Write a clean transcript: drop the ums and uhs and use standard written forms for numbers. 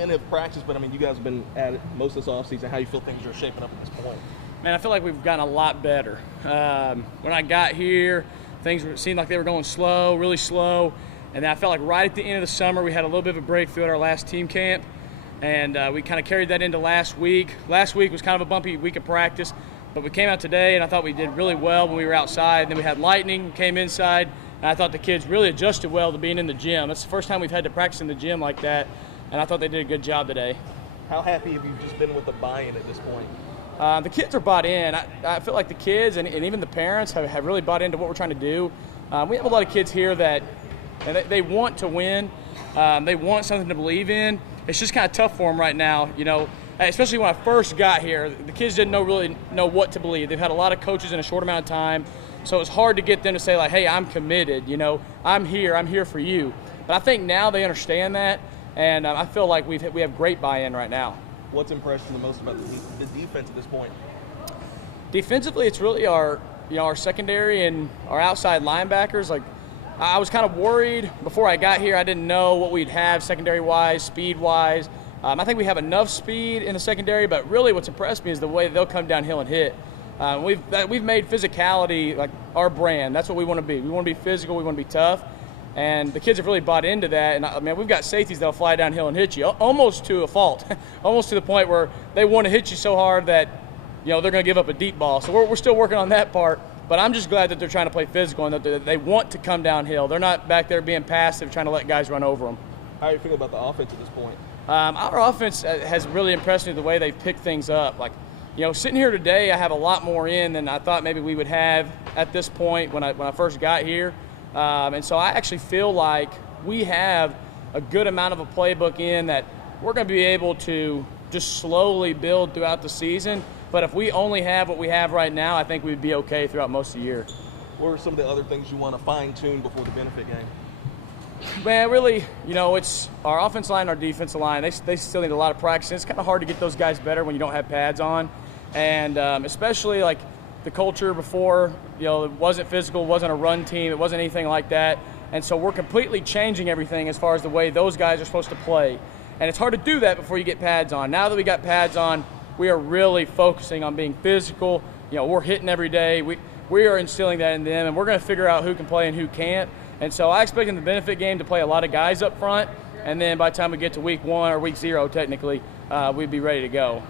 end of practice, but, I mean, you guys have been at it most of this offseason. How you feel things are shaping up at this point? Man, I feel like we've gotten a lot better. When I got here, things seemed like they were going slow, really slow. And then I felt like right at the end of the summer, we had a little bit of a breakthrough at our last team camp. And we kind of carried that into last week. Last week was kind of a bumpy week of practice, but we came out today, and I thought we did really well when we were outside. And then we had lightning, came inside, and I thought the kids really adjusted well to being in the gym. That's the first time we've had to practice in the gym like that, and I thought they did a good job today. How happy have you just been with the buy-in at this point? The kids are bought in. I feel like the kids and even the parents have really bought into what we're trying to do. We have a lot of kids here that they want to win. They want something to believe in. It's just kind of tough for them right now, you know, especially when I first got here. The kids didn't really know what to believe. They've had a lot of coaches in a short amount of time, so it was hard to get them to say, like, hey, I'm committed, you know, I'm here for you. But I think now they understand that, and I feel like we have great buy-in right now. What's impressed you the most about the defense at this point? Defensively, it's really our secondary and our outside linebackers. Like, I was kind of worried before I got here. I didn't know what we'd have secondary-wise, speed-wise. I think we have enough speed in the secondary, but really what's impressed me is the way they'll come downhill and hit. We've made physicality like our brand. That's what we want to be. We want to be physical. We want to be tough. And the kids have really bought into that. And, I mean, we've got safeties that'll fly downhill and hit you, almost to a fault, almost to the point where they want to hit you so hard that, you know, they're going to give up a deep ball. So we're still working on that part. But I'm just glad that they're trying to play physical and that they want to come downhill. They're not back there being passive, trying to let guys run over them. How are you feeling about the offense at this point? Our offense has really impressed me the way they've picked things up. Like, you know, sitting here today, I have a lot more in than I thought maybe we would have at this point when I first got here. And so I actually feel like we have a good amount of a playbook in that we're going to be able to just slowly build throughout the season. But if we only have what we have right now, I think we'd be okay throughout most of the year. What are some of the other things you want to fine-tune before the benefit game? Man, really, you know, it's our offensive line, our defensive line. They still need a lot of practice. It's kind of hard to get those guys better when you don't have pads on. And especially like the culture before, you know, it wasn't physical, it wasn't a run team, it wasn't anything like that. And so we're completely changing everything as far as the way those guys are supposed to play. And it's hard to do that before you get pads on. Now that we got pads on, we are really focusing on being physical. You know, we're hitting every day. We are instilling that in them, and we're going to figure out who can play and who can't. And so I expect in the benefit game to play a lot of guys up front, and then by the time we get to week 1 or week 0, technically, we'd be ready to go.